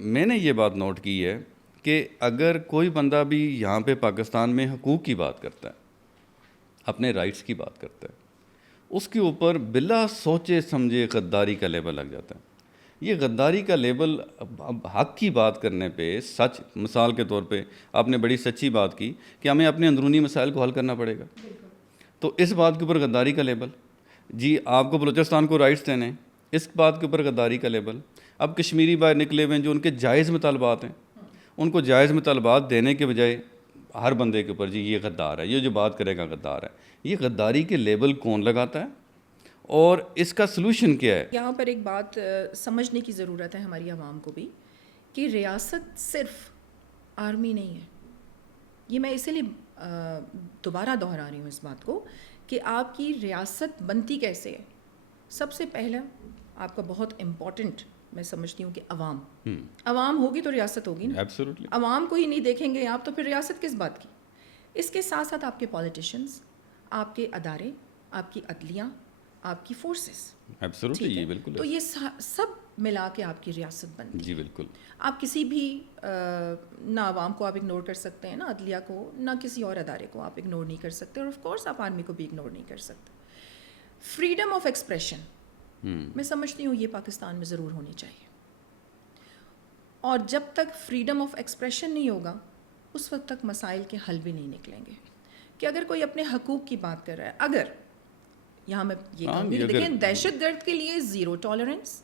میں نے یہ بات نوٹ کی ہے کہ اگر کوئی بندہ بھی یہاں پہ پاکستان میں حقوق کی بات کرتا ہے، اپنے رائٹس کی بات کرتا ہے، اس کے اوپر بلا سوچے سمجھے غداری کا لیبل لگ جاتا ہے۔ یہ غداری کا لیبل اب حق کی بات کرنے پہ، سچ، مثال کے طور پہ آپ نے بڑی سچی بات کی کہ ہمیں اپنے اندرونی مسائل کو حل کرنا پڑے گا، تو اس بات کے اوپر غداری کا لیبل، جی آپ کو بلوچستان کو رائٹس دینے ہیں، اس بات کے اوپر غداری کا لیبل۔ اب کشمیری باہر نکلے ہوئے ہیں جو ان کے جائز مطالبات ہیں، ان کو جائز مطالبات دینے کے بجائے ہر بندے کے اوپر جی یہ غدار ہے، یہ جو بات کرے گا غدار ہے۔ یہ غداری کے لیبل کون لگاتا ہے اور اس کا سلوشن کیا ہے؟ یہاں پر ایک بات سمجھنے کی ضرورت ہے ہماری عوام کو بھی، کہ ریاست صرف آرمی نہیں ہے۔ یہ میں اسی لیے دوبارہ دہرا رہی ہوں اس بات کو کہ آپ کی ریاست بنتی کیسے ہے۔ سب سے پہلا آپ کا بہت امپورٹنٹ میں سمجھتی ہوں کہ عوام ہوگی تو ریاست ہوگی نا۔ ایبسولوٹلی۔ عوام کو ہی نہیں دیکھیں گے آپ تو پھر ریاست کس بات کی۔ اس کے ساتھ ساتھ آپ کے پولیٹیشینز، آپ کے ادارے، آپ کی عدلیہ، آپ کی فورسز، ایبسولوٹلی، ٹھیک ہے، یہ بالکل تو ہے یہ سب ملا کے آپ کی ریاست بنتی جی ہے۔ بالکل۔ آپ کسی بھی نہ عوام کو آپ اگنور کر سکتے ہیں، نہ عدلیہ کو، نہ کسی اور ادارے کو آپ اگنور نہیں کر سکتے، اور آف کورس آپ آرمی کو بھی اگنور نہیں کر سکتے۔ فریڈم آف ایکسپریشن میں سمجھتی ہوں یہ پاکستان میں ضرور ہونی چاہیے، اور جب تک فریڈم آف ایکسپریشن نہیں ہوگا اس وقت تک مسائل کے حل بھی نہیں نکلیں گے۔ کہ اگر کوئی اپنے حقوق کی بات کر رہا ہے، اگر یہاں میں یہ کہوں گی کہ دیکھیں دہشت گرد کے لیے زیرو ٹالرنس،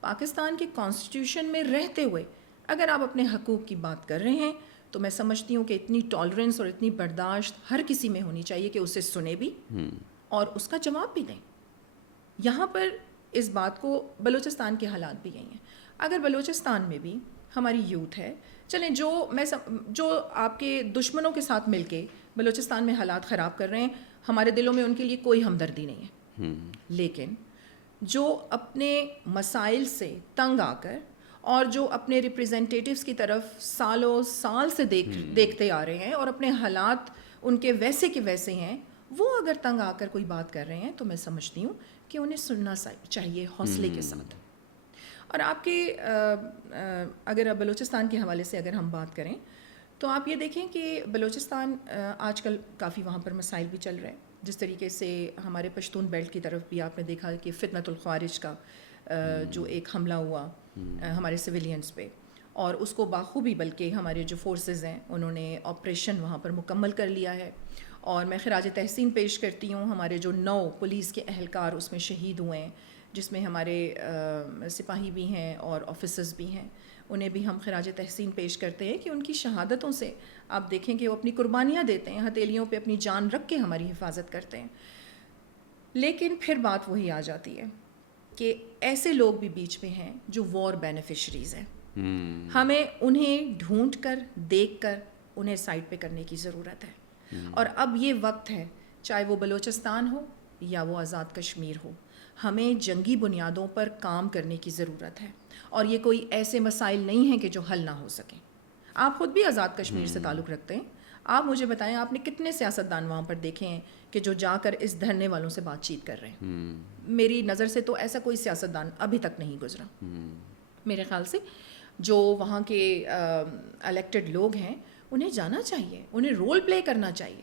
پاکستان کے کانسٹیٹیوشن میں رہتے ہوئے اگر آپ اپنے حقوق کی بات کر رہے ہیں تو میں سمجھتی ہوں کہ اتنی ٹالرنس اور اتنی برداشت ہر کسی میں ہونی چاہیے کہ اسے سنے بھی اور اس کا جواب بھی دیں۔ یہاں پر اس بات کو بلوچستان کے حالات بھی یہی ہیں۔ اگر بلوچستان میں بھی ہماری یوتھ ہے، چلیں جو آپ کے دشمنوں کے ساتھ مل کے بلوچستان میں حالات خراب کر رہے ہیں، ہمارے دلوں میں ان کے لیے کوئی ہمدردی نہیں ہے، لیکن جو اپنے مسائل سے تنگ آ کر اور جو اپنے ریپریزنٹیٹیوز کی طرف سالوں سال سے دیکھتے آ رہے ہیں اور اپنے حالات ان کے ویسے کے ویسے ہیں، وہ اگر تنگ آ کر کوئی بات کر رہے ہیں تو میں سمجھتی ہوں کہ انہیں سننا چاہیے حوصلے کے ساتھ۔ اور آپ کے اگر بلوچستان کے حوالے سے اگر ہم بات کریں تو آپ یہ دیکھیں کہ بلوچستان آج کل کافی وہاں پر مسائل بھی چل رہے ہیں، جس طریقے سے ہمارے پشتون بیلٹ کی طرف بھی آپ نے دیکھا کہ فتنۃ الخوارج کا جو ایک حملہ ہوا ہمارے سویلینز پہ، اور اس کو باخوبی بلکہ ہمارے جو فورسز ہیں انہوں نے آپریشن وہاں پر مکمل کر لیا ہے، اور میں خراج تحسین پیش کرتی ہوں ہمارے جو 9 پولیس کے اہلکار اس میں شہید ہوئے ہیں، جس میں ہمارے سپاہی بھی ہیں اور آفیسرز بھی ہیں، انہیں بھی ہم خراج تحسین پیش کرتے ہیں کہ ان کی شہادتوں سے آپ دیکھیں کہ وہ اپنی قربانیاں دیتے ہیں، ہتھیلیوں پہ اپنی جان رکھ کے ہماری حفاظت کرتے ہیں۔ لیکن پھر بات وہی آ جاتی ہے کہ ایسے لوگ بھی بیچ میں ہیں جو وار بینیفیشریز ہیں، ہمیں انہیں ڈھونڈ کر دیکھ کر انہیں سائڈ پہ کرنے کی ضرورت ہے۔ اور اب یہ وقت ہے، چاہے وہ بلوچستان ہو یا وہ آزاد کشمیر ہو، ہمیں جنگی بنیادوں پر کام کرنے کی ضرورت ہے، اور یہ کوئی ایسے مسائل نہیں ہیں کہ جو حل نہ ہو سکیں۔ آپ خود بھی آزاد کشمیر سے تعلق رکھتے ہیں، آپ مجھے بتائیں آپ نے کتنے سیاستدان وہاں پر دیکھے ہیں کہ جو جا کر اس دھرنے والوں سے بات چیت کر رہے ہیں؟ میری نظر سے تو ایسا کوئی سیاستدان ابھی تک نہیں گزرا۔ میرے خیال سے جو وہاں کے الیکٹڈ لوگ ہیں انہیں جانا چاہیے، انہیں رول پلے کرنا چاہیے،